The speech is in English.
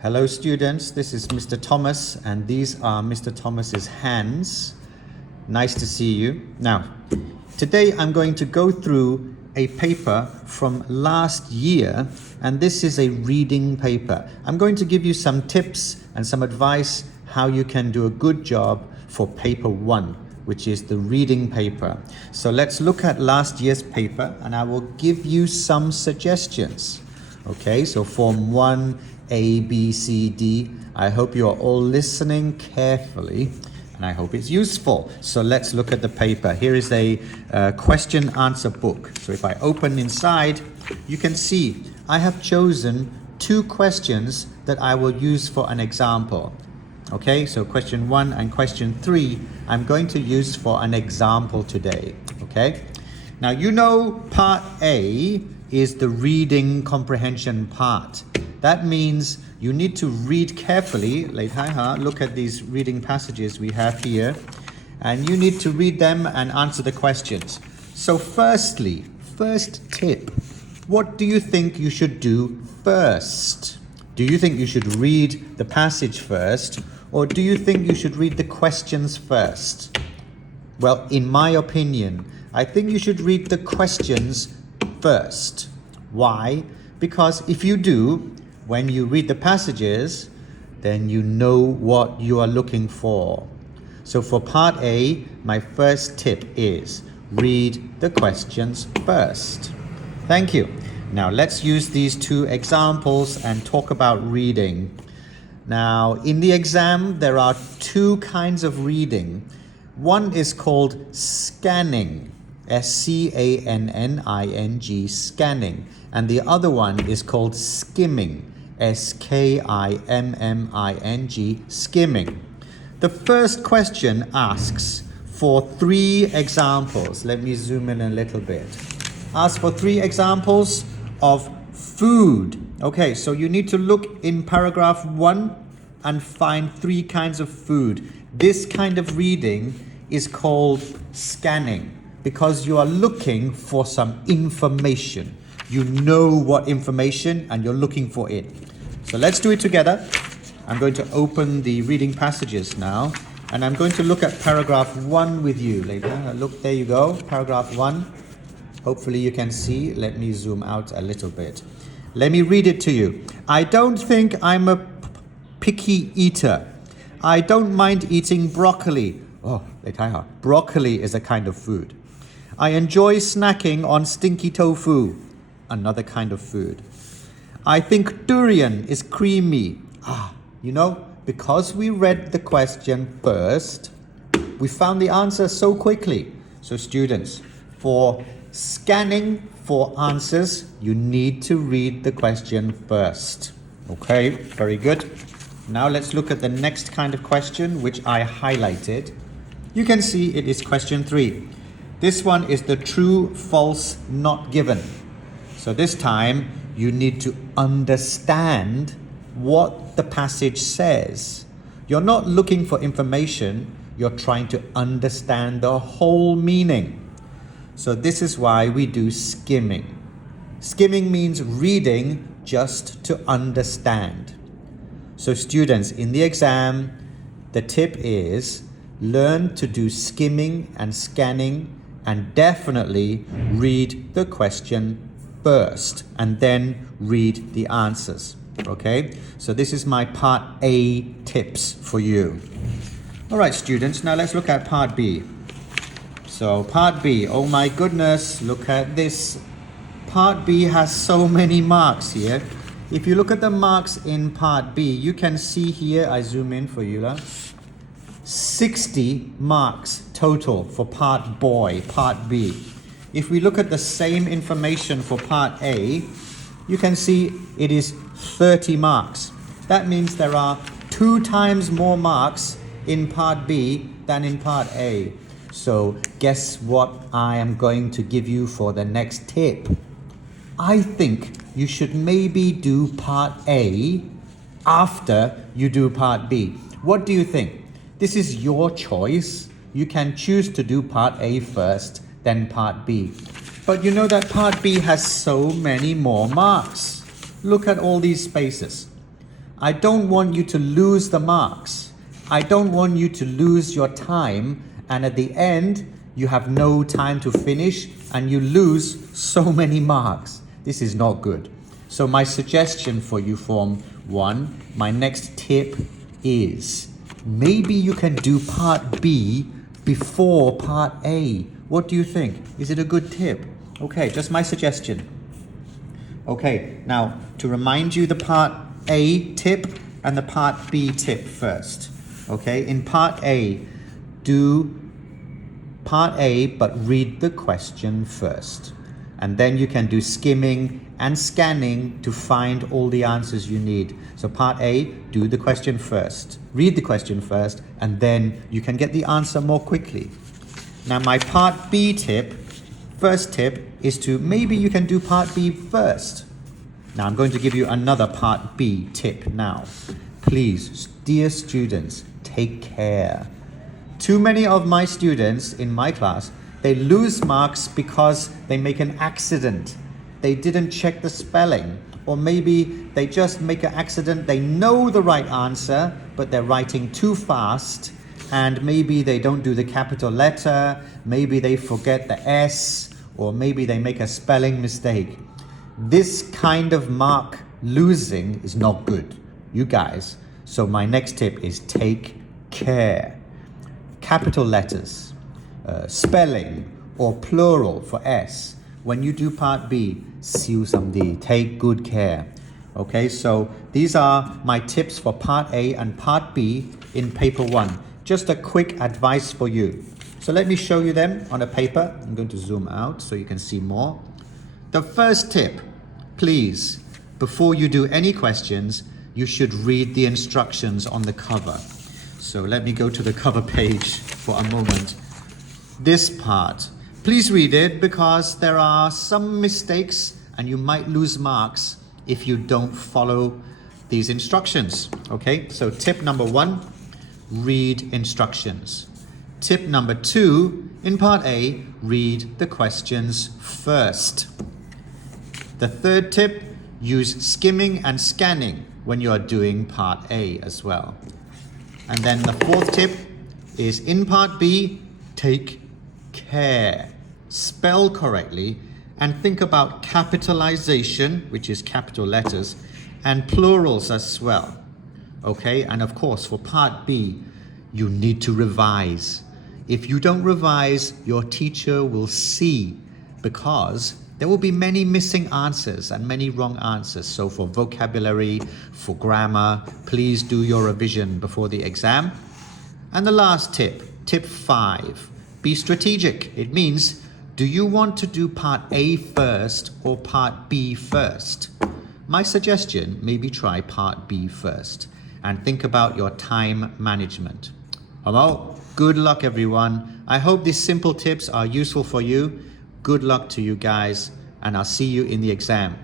Hello students, this is Mr. Thomas and these are Mr. Thomas's hands. Nice to see you. Now, today I'm going to go through a paper from last year and this is a reading paper. I'm going to give you some tips and some advice how you can do a good job for paper 1, which is the reading paper. So let's look at last year's paper and I will give you some suggestions. Okay, so Form 1, A, B, C, D. I hope you are all listening carefully and I hope it's useful. So let's look at the paper. Here is a question answer book. So if I open inside, you can see I have chosen 2 questions that I will use for an example. Okay, so question 1 and question 3, I'm going to use for an example today. Okay, now you know part A is the reading comprehension part. That means you need to read carefully. Look at these reading passages we have here and you need to read them and answer the questions. So first tip, what do you think you should do first? Do you think you should read the passage first or do you think you should read the questions first? Well, in my opinion, I think you should read the questions first. Why? Because if you do, when you read the passages, then you know what you are looking for. So for part A, my first tip is read the questions first. Thank you. Now let's use these 2 examples and talk about reading. Now in the exam, there are 2 kinds of reading. One is called scanning. S-C-A-N-N-I-N-G, scanning. And the other one is called skimming. S-K-I-M-M-I-N-G, skimming. The first question asks for 3 examples. Let me zoom in a little bit. Ask for 3 examples of food. Okay, so you need to look in paragraph 1 and find 3 kinds of food. This kind of reading is called scanning, because you are looking for some information. You know what information and you're looking for it. So let's do it together. I'm going to open the reading passages now and I'm going to look at paragraph 1 with you later. Look, there you go, paragraph 1. Hopefully you can see. Let me zoom out a little bit. Let me read it to you. I don't think I'm a picky eater. I don't mind eating broccoli. Broccoli is a kind of food. I enjoy snacking on stinky tofu, another kind of food. I think durian is creamy. Because we read the question first, we found the answer so quickly. So students, for scanning for answers, you need to read the question first. Okay, very good. Now let's look at the next kind of question, which I highlighted. You can see it is question 3. This one is the true, false, not given. So this time you need to understand what the passage says. You're not looking for information, you're trying to understand the whole meaning. So this is why we do skimming. Skimming means reading just to understand. So students, in the exam, the tip is learn to do skimming and scanning and definitely read the question first and then read the answers. Okay, so this is my part A tips for you. All right, students, now let's look at part B. So part B, oh my goodness, look at this. Part B has so many marks here. If you look at the marks in part B, you can see here, I zoom in for you, 60 marks total for part B. If we look at the same information for part A, you can see it is 30 marks. That means there are 2 times more marks in part B than in part A. So guess what I am going to give you for the next tip? I think you should maybe do part A after you do part B. What do you think? This is your choice. You can choose to do part A first, then part B. But you know that part B has so many more marks. Look at all these spaces. I don't want you to lose the marks. I don't want you to lose your time, and at the end, you have no time to finish and you lose so many marks. This is not good. So my suggestion for you, Form 1, my next tip is maybe you can do Part B before Part A. What do you think? Is it a good tip? Okay, just my suggestion. Okay, now to remind you the Part A tip and the Part B tip first. Okay, in Part A, do Part A but read the question first. And then you can do skimming and scanning to find all the answers you need. So Part A, do the question first. Read the question first, and then you can get the answer more quickly. Now my Part B tip, first tip, is to maybe you can do Part B first. Now I'm going to give you another Part B tip now. Please, dear students, take care. Too many of my students in my class, they lose marks because they make an accident. They didn't check the spelling, or maybe they just make an accident. They know the right answer, but they're writing too fast, and maybe they don't do the capital letter, maybe they forget the S, or maybe they make a spelling mistake. This kind of mark losing is not good, you guys. So my next tip is take care. Capital letters, spelling, or plural for S. When you do Part B, siêu sum đi, take good care. Okay, so these are my tips for Part A and Part B in Paper 1. Just a quick advice for you. So let me show you them on a paper. I'm going to zoom out so you can see more. The first tip, please, before you do any questions, you should read the instructions on the cover. So let me go to the cover page for a moment. This part, please read it because there are some mistakes and you might lose marks if you don't follow these instructions. Okay, so tip number 1, read instructions. Tip number 2, in Part A, read the questions first. The third tip, use skimming and scanning when you are doing Part A as well. And then the fourth tip is in Part B, take care. Spell correctly and think about capitalization, which is capital letters, and plurals as well. Okay, and of course for Part B, you need to revise. If you don't revise, your teacher will see, because there will be many missing answers and many wrong answers. So for vocabulary, for grammar, please do your revision before the exam. And the last tip, tip 5, be strategic. It means, do you want to do Part A first or Part B first? My suggestion, maybe try Part B first and think about your time management. Hello, good luck everyone. I hope these simple tips are useful for you. Good luck to you guys, and I'll see you in the exam.